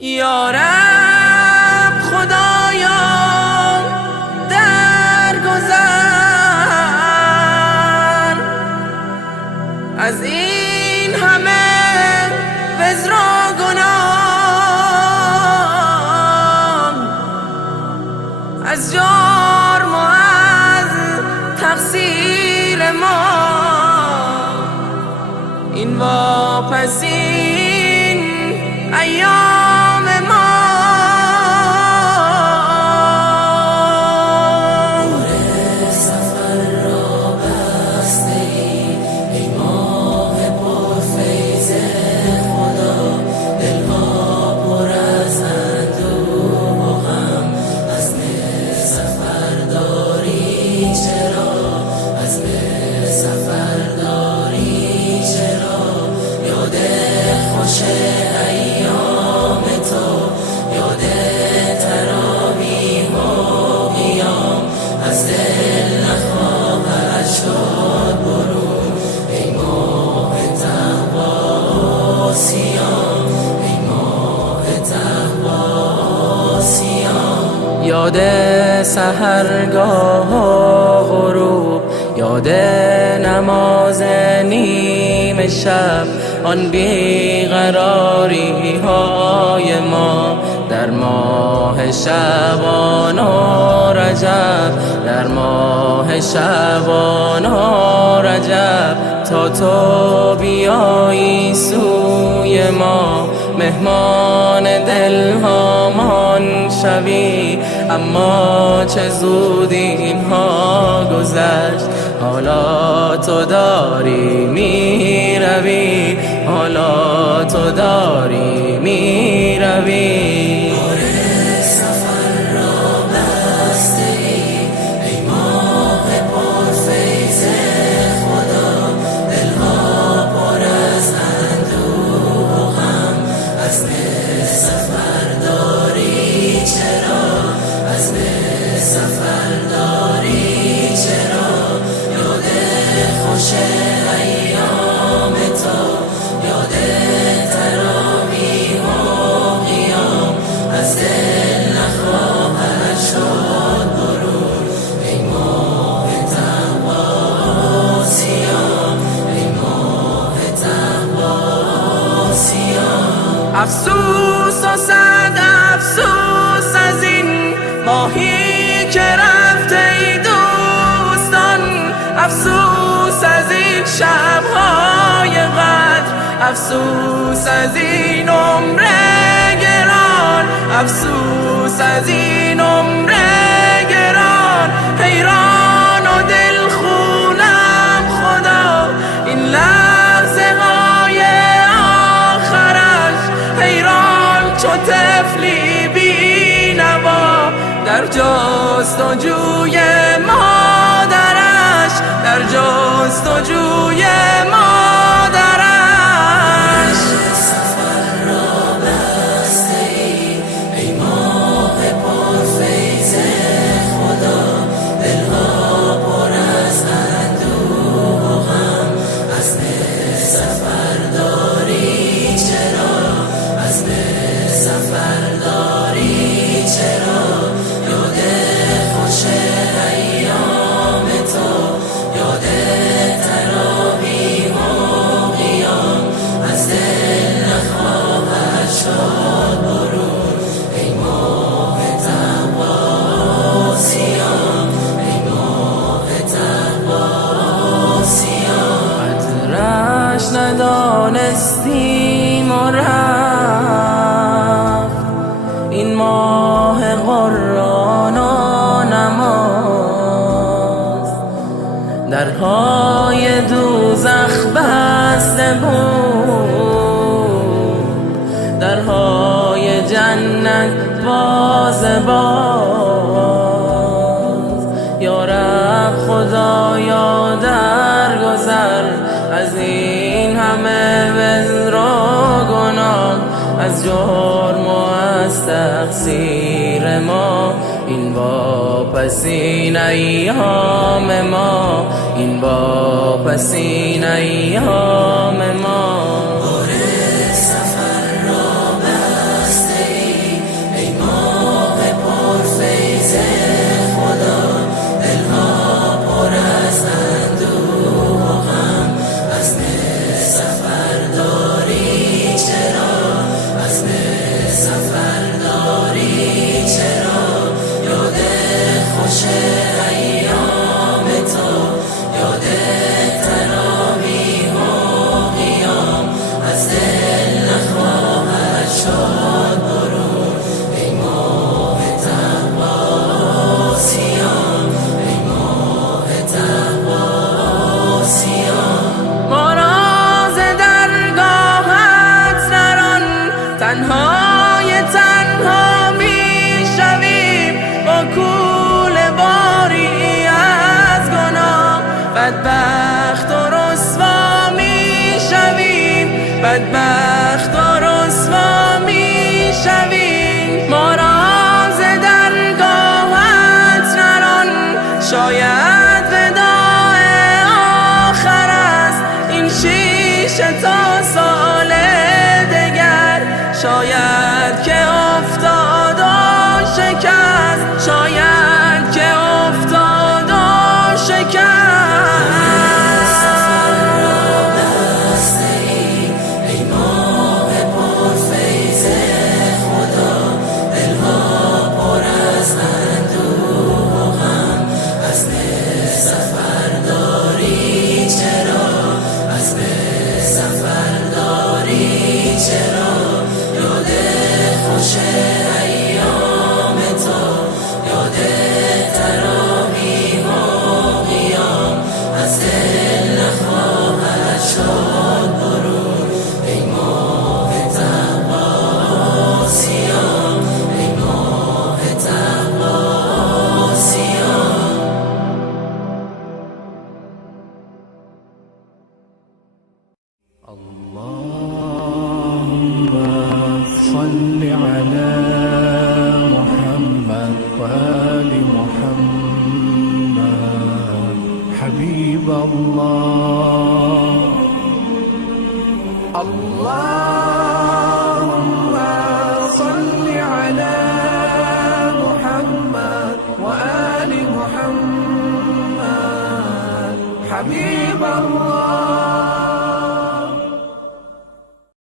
یا رب خدایا درگذر از این همه وزر و گناه، از جرم و از تقصیر ما، این واپسین ایام ما. سفر را بسته ای ماه پرفیض خدا، دلها پر از اندوه و غم، عزم سفر داری چرا؟ عزم سفر داری چرا؟ یاد خوش ایام تو، یاد تراویح و قیام، از دل نخواهد شد برون ای ماه تقوا و صیام، ای ماه تقوا و صیام. یاد سحرگاه و غروب، یاد نماز نیم شب، آن بیقراری های ما در ماه شعبان و رجب، در ماه شعبان و رجب، تا تو بیایی سوی ما، مهمان دلهامان شوی. اما چه زود اینها گذشت، حالا تو داری می روی، حالا تو داری می روی. سفر را بسته ای ماه پرفیض خدا، دلها پر از اندوه و غم، عزم سفر داری چرا؟ عزم سفر داری چرا؟ یاد خوش ایام تو، یاد تراویح و قیام، از دل نخواهد شد برون ای ماه تقوا و صیام، ای ماه تقوا و صیام. افسوس و صد افسوس از این ماهی که رفته ای دوستان، افسوس از این شب‌های قدر، افسوس از این عمر گران، افسوس از این عمر گران. حیران و دلخونم خدا این لحظه های آخرش، حیران چو طفلی بی‌نوا در جستجوی مادرش، در جستجوی مادرش. سفر را بسته ای ماه پرفیض خدا، دلها پر از اندوه و غم، عزم سفر داری چرا؟ عزم سفر داری چرا؟ یاد خوش ایام تو، یاد تراویح و قیام، از دل نخواهد شد برون ای ماه تقوا و صیام، ای ماه تقوا و صیام. قدرش ندانستیم و رفت این ماه قرآن و نماز، درهای دوزخ بسته بود، درهای جنت باز باز. یا رب خدایا درگذر از این همه وزر و گناه، از جرم و از تقصیر ما، این واپسین ایام ما، این واپسین ایام ما. سفر را بسته با کوله باری از گناه بدبخت و رسوا میشویم، بدبخت و رسوا میشویم. ما را ز درگاهت نران، شاید وداع آخر است این شیشه تا سال دگر. شاید که افتاد و شکست، شاید که افتاد و شکست. صل على محمد وآل محمد حبيب الله. اللهم صل على محمد وآل محمد حبيب الله.